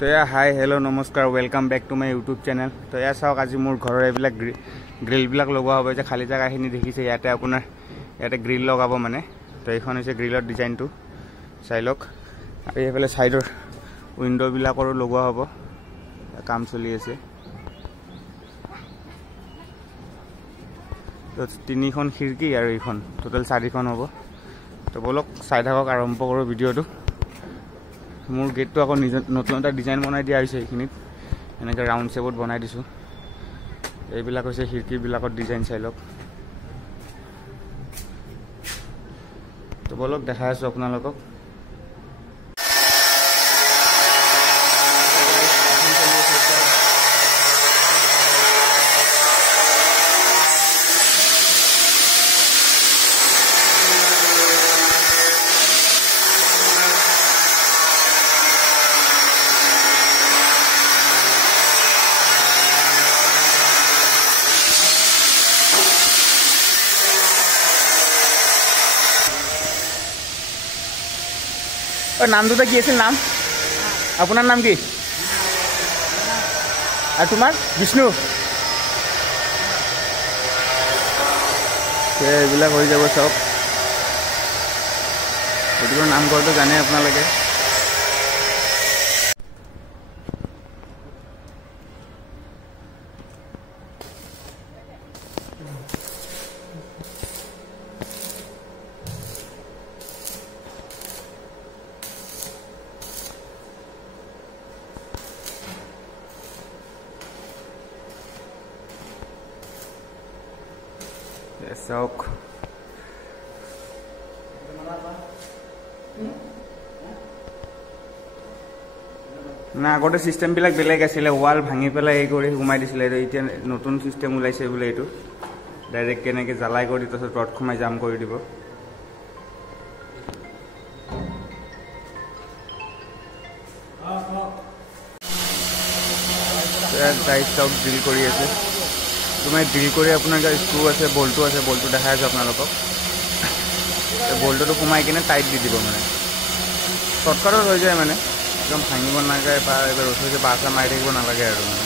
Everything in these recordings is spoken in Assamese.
তো হাই হেল্ল' নমস্কাৰ welcome back to my YouTube channel. তো চাওক আজি মোৰ ঘৰৰ এইবিলাক গ্ৰিলবিলাক লগোৱা হ'ব যে খালী জেগাখিনি দেখিছে ইয়াতে আপোনাৰ ইয়াতে গ্ৰিল লগাব মানে। তো এইখন হৈছে গ্ৰিলৰ ডিজাইনটো চাই লওক। আৰু এইফালে ছাইডৰ উইণ্ড'বিলাকৰো লগোৱা হ'ব, কাম চলি আছে। তো 3খন খিৰিকী আৰু এইখন টোটেল 4খন হ'ব। তো বলক চাই থাকক, আৰম্ভ কৰোঁ ভিডিঅ'টো। মোৰ গেটটো আকৌ নতুন এটা ডিজাইন বনাই দিয়া হৈছে, এইখিনিত এনেকৈ ৰাউণ্ড শ্বেপত বনাই দিছোঁ। এইবিলাক হৈছে খিৰিকীবিলাকৰ ডিজাইন চাই লওক। তো বলক দেখাই আছোঁ আপোনালোকক। নাম দুটা কি আছিল? নাম আপোনাৰ নাম কি? আৰু তোমাৰ? বিষ্ণু। এইবিলাক হৈ যাব চব। এইটোৰ নামঘৰটো জানে আপোনালোকে। চাওক না, আগতে চিষ্টেমবিলাক বেলেগ আছিলে, ৱাল ভাঙি পেলাই এই কৰি সোমাই দিছিলে। এতিয়া নতুন চিষ্টেম ওলাইছে বোলে, এইটো ডাইৰেক্ট কেনেকৈ জ্বালাই কৰি তাৰপিছত ৰদ সোমাই জাম কৰি দিব। চাওক ড্ৰিল কৰি আছে, তোমাৰ ড্ৰিল কৰি আপোনাৰ স্ক্ৰু আছে, বল্টো আছে, বল্টো দেখাই আছোঁ আপোনালোকক। বল্টোটো সোমাই কিনে টাইট দি দিব মানে, শ্বৰ্টকাটত হৈ যায় মানে, একদম ভাঙিব নাযায় বা এইবাৰ ৰচি বাছা মাৰি থাকিব নালাগে আৰু মানে।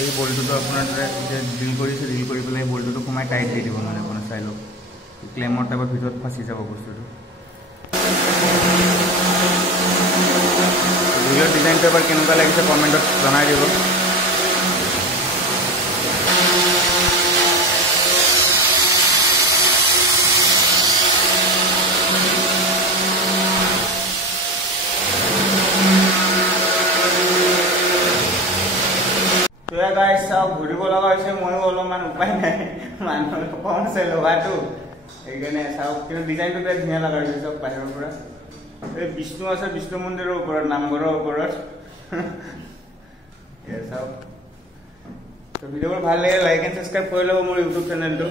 এই বল্টোটো আপোনাৰ যে ড্ৰিল কৰিছে, ড্ৰিল কৰি পেলাই বল্টোটো সোমাই টাইট দি দিব মানে আপোনাৰ চাই লওক। ক্লেমৰ টাইপৰ ভিতৰত ফাঁচি যাব বস্তুটো। ড্ৰিলৰ ডিজাইনটো এবাৰ কেনেকুৱা লাগিছে কমেণ্টত জনাই দিব। চাওক ঘূৰিব লগা হৈছে, ময়ো অলপমান উপায় নাই, মানুহৰ কম আছে লগাটো, সেইকাৰণে চাওক। কিন্তু ডিজাইনটো বিৰাট ধুনীয়া লগা হৈছে চাওক বাহিৰৰ পৰা। এই বিষ্ণু আছে, বিষ্ণু মন্দিৰৰ ওপৰত, নামঘৰৰ ওপৰত। চাওক। তো ভিডিঅ'বোৰ ভাল লাগে, লাইক এণ্ড ছাবস্ক্ৰাইব কৰি ল'ব মোৰ ইউটিউব চেনেলটো।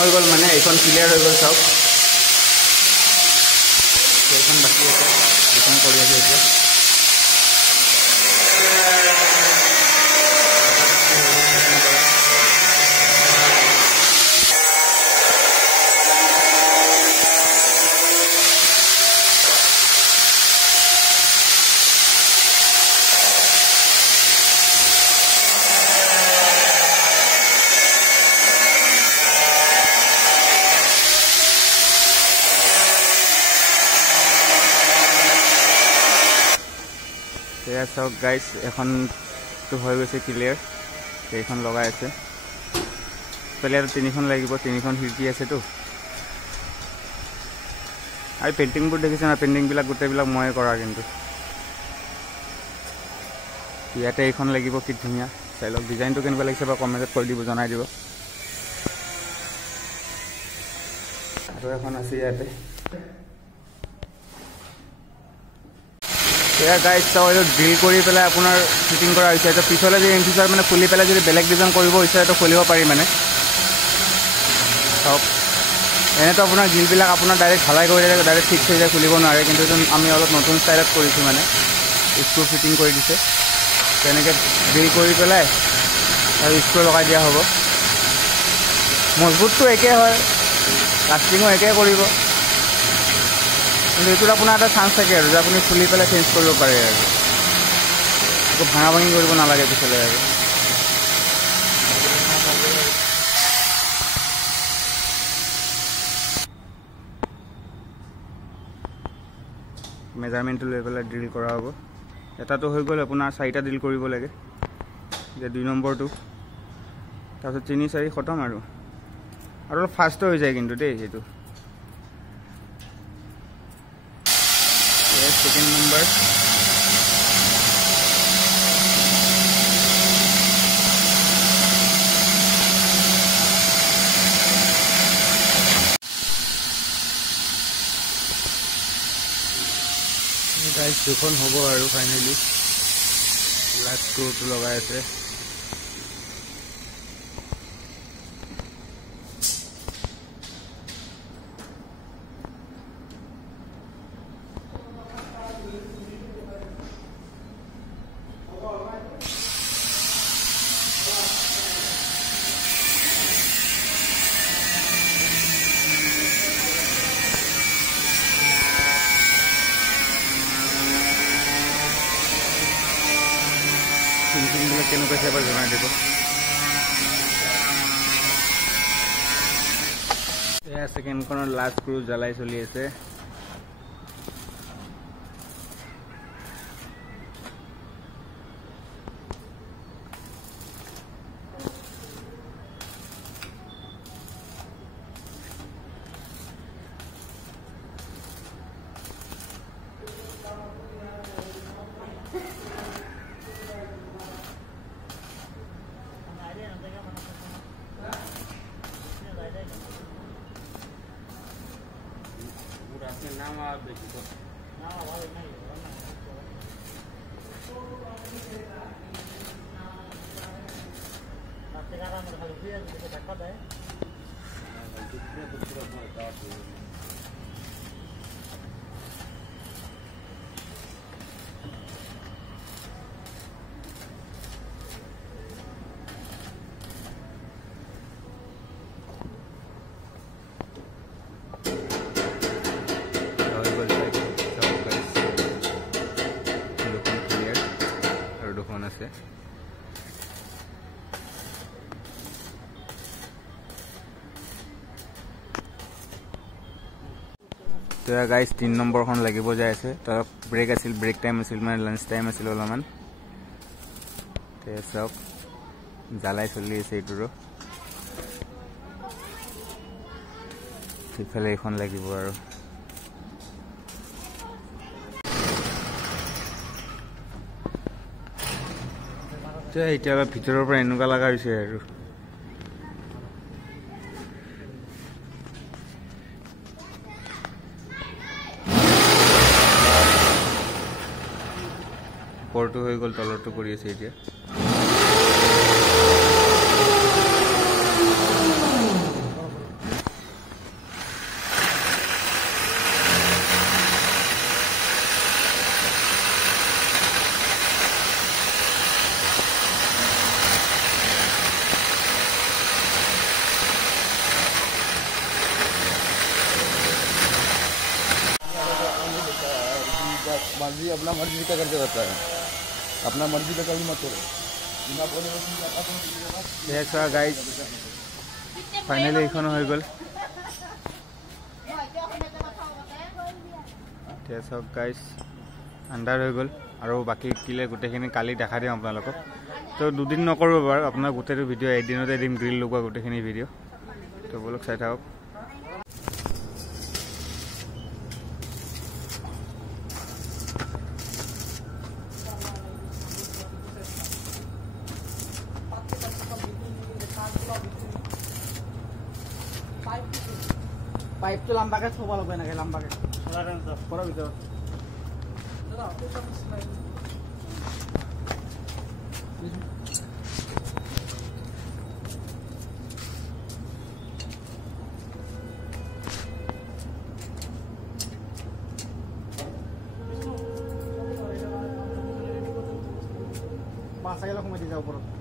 হৈ গ'ল মানে, এইখন ক্লিয়াৰ হৈ গ'ল চাওক। এইখন বাকী আছে, এইখন কৰি আছে এতিয়া। এয়া চাওক গাইজ, এখনটো হৈ গৈছে ক্লিয়াৰ, এইখন লগাই আছে। প্লেয়াৰ 3খন লাগিব, 3খন খিৰিকী আছেতো। আৰু পেইণ্টিংবোৰ দেখিছে না, পেইণ্টিংবিলাক গোটেইবিলাক ময়ে কৰা। কিন্তু ইয়াতে এইখন লাগিব, কি ধুনীয়া চাই লওক। ডিজাইনটো কেনেকুৱা লাগিছে বা কমেণ্টত কৈ দিব, জনাই দিব। আৰু এখন আছে ইয়াতে। এয়া গাইজ চাওক, এইটো ড্ৰিল কৰি পেলাই আপোনাৰ ফিটিং কৰা হৈছে। এইটো পিছলৈ যদি ইনফিউচাৰ মানে খুলি পেলাই যদি বেলেগ ডিজাইন কৰিব হৈছে, এইটো খুলিব পাৰি মানে। চাওক এনেতো আপোনাৰ গ্ৰিলবিলাক আপোনাৰ ডাইৰেক্ট ঢালাই কৰি ডাইৰেক্ট ফিক্স হৈ যায়, খুলিব নোৱাৰে। কিন্তু আমি অলপ নতুন ষ্টাইলত কৰিছোঁ মানে, স্ক্ৰু ফিটিং কৰি দিছে তেনেকৈ ড্ৰিল কৰি পেলাই আৰু স্ক্ৰু লগাই দিয়া হ'ব মজবুতটো একে হয় কাষ্টিঙো একে কৰিব কিন্তু এইটোত আপোনাৰ এটা চান্স থাকে আৰু যে আপুনি খুলি পেলাই চেঞ্জ কৰিব পাৰে আৰু একো ভাঙা ভাঙি কৰিব নালাগে পিছলৈ আৰু মেজাৰমেণ্টটো লৈ পেলাই ড্ৰিল কৰা হ'ব এটাটো হৈ গ'ল আপোনাৰ 4টা ড্ৰিল কৰিব লাগে যে 2 নম্বৰটো তাৰপিছত 3 4 খতম আৰু অলপ ফাষ্ট হৈ যায় কিন্তু দেই সেইটো সেকেন্ড নম্বৰ গাইজ দুখন হ'ব আৰু ফাইনেলি লাষ্ট স্ক্ৰুটো লগাই আছে ফিনিচিংবিলাক কেনেকুৱা আছে এবাৰ জনাই দিব এয়া ছেকেণ্ডখনৰ লাষ্ট স্ক্ৰু জ্বলাই চলি আছে আছে তো গাইজ 3 নম্বৰখন লাগিব যায় আছে তাৰ ব্ৰেক আছিল ব্ৰেক টাইম আছিল মানে লাঞ্চ টাইম আছিল অলপমান তে সব জ্বালাই চলি আছে এইটোৰো সিফালে এখন লাগিব আৰু এতিয়া অলপ ভিতৰৰ পৰা এনেকুৱা লগা হৈছে আৰু ওপৰটো হৈ গ'ল তলৰটো কৰি আছে এতিয়া मर्जी अपना मर्जी का करके रहता है अपना मर्जी का कभी मत करो ऐसा गाइस फाइनली এখন হৈ গল ऐसा गाइस আন্ডাৰ হৈ গল আৰু বাকি কিলে গুটেখিনি কালি দেখা দিম আপোনালোকক তো দুদিন নকৰিব বাৰু আপোনাৰ গুটেটো ভিডিও এদিনতে দিম গ্ৰিল লগোৱা গুটেখিনি ভিডিও তো বলক চাই থাকক पाइप तो लंबा के थोबा लगे ना लंबा के पूरा भीतर পাঁচ চাইকেল সোমাই দি যাওঁ ওপৰত